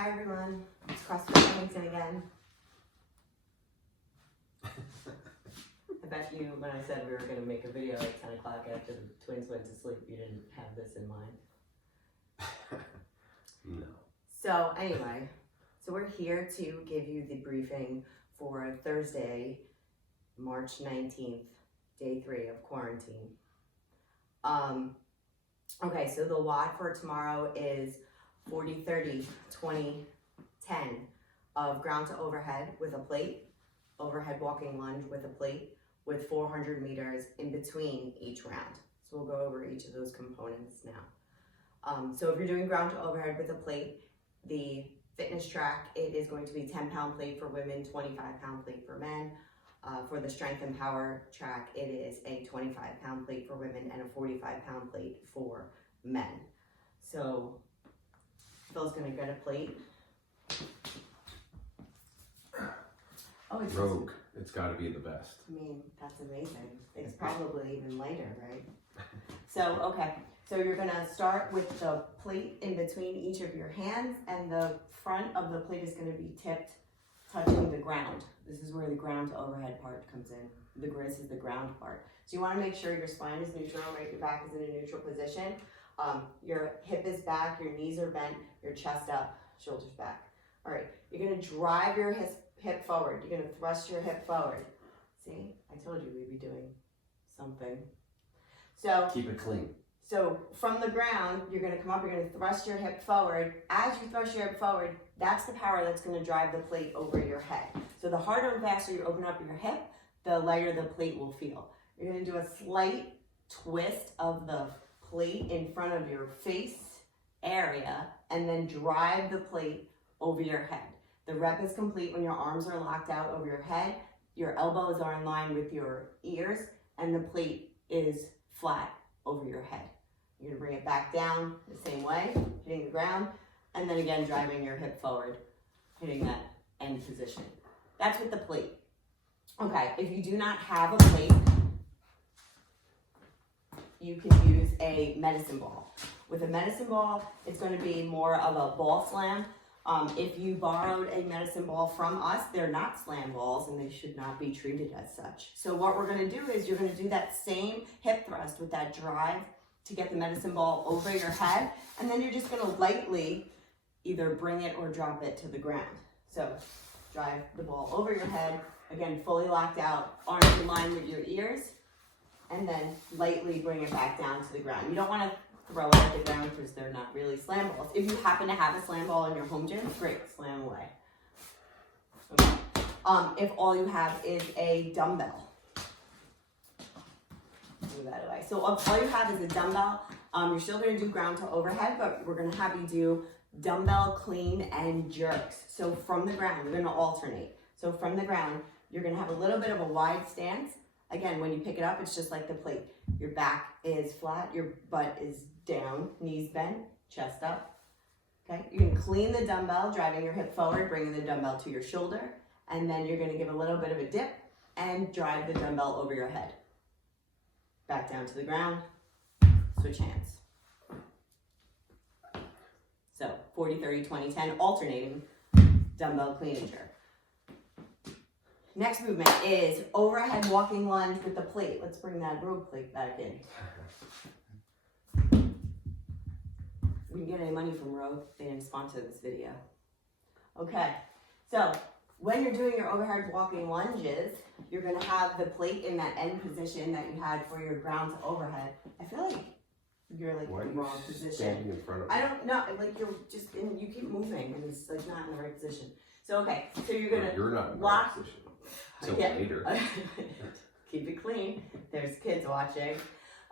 Hi everyone, it's CrossFit Remington again. I bet you when I said we were going to make a video at 10 o'clock after the twins went to sleep, you didn't have this in mind. No. So anyway, so we're here to give you the briefing for Thursday, March 19th, day 3 of quarantine. Okay, so the WoD for tomorrow is 40, 30, 20, 10 of ground to overhead with a plate, overhead walking lunge with a plate, with 400 meters in between each round. So we'll go over each of those components now. So if you're doing ground to overhead with a plate, the fitness track, it is going to be 10-pound plate for women, 25-pound plate for men. For the strength and power track, it is a 25-pound plate for women and a 45-pound plate for men. So Phil's gonna get a plate. Oh, it's Rogue. It's got to be the best. I mean, that's amazing. It's probably even lighter, right? So, okay. So you're gonna start with the plate in between each of your hands, and the front of the plate is gonna be tipped, touching the ground. This is where the ground to overhead part comes in. This is the ground part. So you wanna make sure your spine is neutral, right? Your back is in a neutral position. Your hip is back, your knees are bent, your chest up, shoulders back. All right, you're gonna drive your hip forward. You're gonna thrust your hip forward. See, I told you we'd be doing something. So Keep it clean. So from the ground, you're gonna come up, you're gonna thrust your hip forward. As you thrust your hip forward, that's the power that's gonna drive the plate over your head. So the harder and faster you open up your hip, the lighter the plate will feel. You're gonna do a slight twist of the plate in front of your face area and then drive the plate over your head. The rep is complete when your arms are locked out over your head, your elbows are in line with your ears, and the plate is flat over your head. You're gonna bring it back down the same way, hitting the ground, and then again driving your hip forward, hitting that end position. That's with the plate. Okay, if you do not have a plate, you can use a medicine ball. With a medicine ball, it's going to be more of a ball slam. If you borrowed a medicine ball from us, they're not slam balls and they should not be treated as such. So what we're going to do is you're going to do that same hip thrust with that drive to get the medicine ball over your head, and then you're just going to lightly either bring it or drop it to the ground. So drive the ball over your head, again fully locked out, arms in line with your ears, and then lightly bring it back down to the ground. You don't want to throw it at the ground because they're not really slam balls. If you happen to have a slam ball in your home gym, great, slam away. Okay. If all you have is a dumbbell, move that away. So if all you have is a dumbbell, you're still going to do ground to overhead, but we're going to have you do dumbbell clean and jerks. So from the ground, you're going to alternate. So from the ground, you're going to have a little bit of a wide stance. Again, when you pick it up, it's just like the plate. Your back is flat, your butt is down, knees bent, chest up. Okay, you can clean the dumbbell, driving your hip forward, bringing the dumbbell to your shoulder, and then you're gonna give a little bit of a dip and drive the dumbbell over your head. Back down to the ground, switch hands. So 40, 30, 20, 10, alternating dumbbell clean and jerk. Next movement is overhead walking lunge with the plate. Let's bring that rogue plate back in. We didn't get any money from Rogue. They didn't sponsor this video. Okay, so when you're doing your overhead walking lunges, you're gonna have the plate in that end position that you had for your ground to overhead. I feel like you're like in the wrong position. Standing in front of I don't know, like you're just in, you keep moving and it's like not in the right position. So okay, so you're gonna You're not in the lock. right position. Till later. Keep it clean. There's kids watching.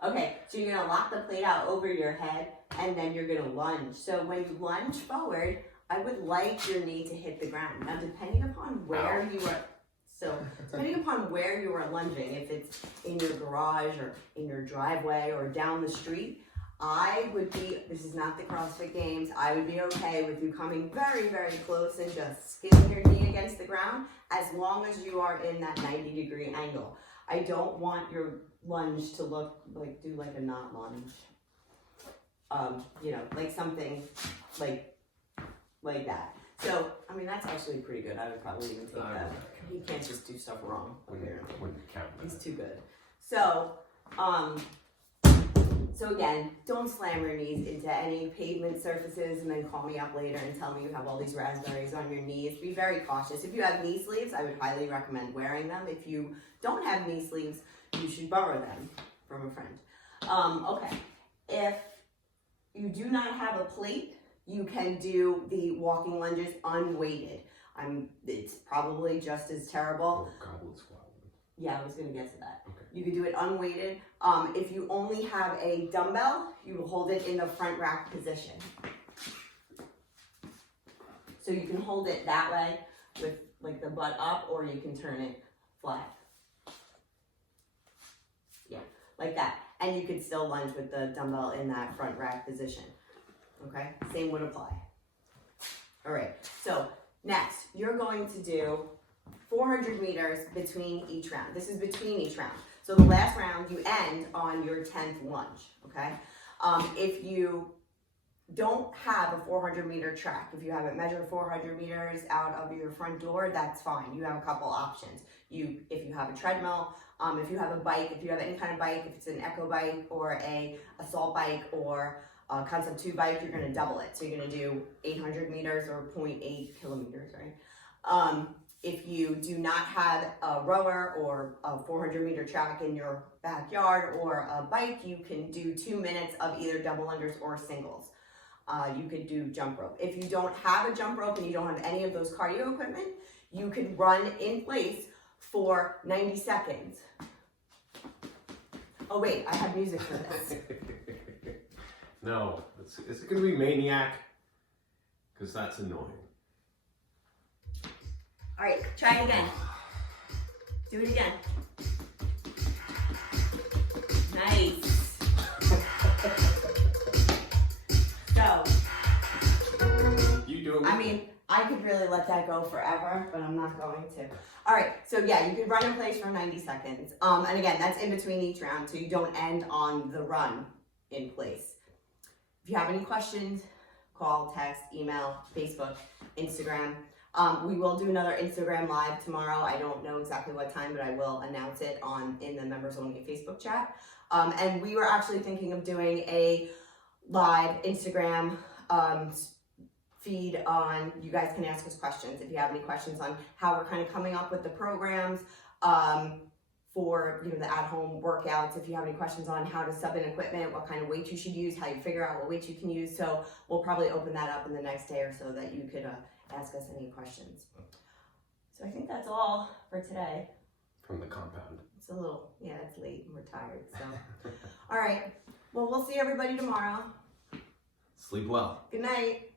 Okay, so you're gonna lock the plate out over your head and then you're gonna lunge. So when you lunge forward, I would like your knee to hit the ground. Now depending upon where you are lunging, if it's in your garage or in your driveway or down the street, this is not the CrossFit Games, I would be okay with you coming very, very close and just skidding your knee against the ground as long as you are in that 90-degree angle. I don't want your lunge to look like, do like a knot lunge. You know, like something like like that. So, I mean, that's actually pretty good. I would probably even take that. would. He can't just do stuff wrong, apparently. Wouldn't count He's that. too good. So, so again, don't slam your knees into any pavement surfaces and then call me up later and tell me you have all these raspberries on your knees. Be very cautious. If you have knee sleeves, I would highly recommend wearing them. If you don't have knee sleeves, you should borrow them from a friend. Okay, if you do not have a plate, you can do the walking lunges unweighted. It's probably just as terrible. Oh, goblet squat. Yeah, I was gonna get to that. Okay. You could do it unweighted. If you only have a dumbbell, you will hold it in the front rack position. So you can hold it that way with like the butt up, or you can turn it flat. Yeah, like that. And you could still lunge with the dumbbell in that front rack position. Okay, same would apply. All right, so next, you're going to do 400 meters between each round. This is between each round. So the last round, you end on your 10th lunge, okay? If you don't have a 400 meter track, if you haven't measured 400 meters out of your front door, that's fine. You have a couple options. If you have a treadmill, if you have a bike, if you have any kind of bike, if it's an eco bike or a assault bike or a Concept 2 bike, you're gonna double it. So you're gonna do 800 meters or 0.8 kilometers, right? If you do not have a rower or a 400 meter track in your backyard or a bike, you can do 2 minutes of either double unders or singles. You could do jump rope. If you don't have a jump rope and you don't have any of those cardio equipment, you could run in place for 90 seconds. Oh wait, I have music for this. No, is it going to be Maniac? Because that's annoying. All right, try it again. Do it again. Nice. So, You do it. I mean, I could really let that go forever, but I'm not going to. All right, so yeah, you can run in place for 90 seconds. And again, that's in between each round, so you don't end on the run in place. If you have any questions, call, text, email, Facebook, Instagram. We will do another Instagram live tomorrow. I don't know exactly what time, but I will announce it in the members only Facebook chat. And we were actually thinking of doing a live Instagram feed on, you guys can ask us questions if you have any questions on how we're kind of coming up with the programs for the at-home workouts. If you have any questions on how to sub in equipment, what kind of weight you should use, how you figure out what weight you can use. So we'll probably open that up in the next day or so that you could ask us any questions. So I think that's all for today. From the compound. It's a little, yeah, it's late and we're tired, so. All right, well, we'll see everybody tomorrow. Sleep well. Good night.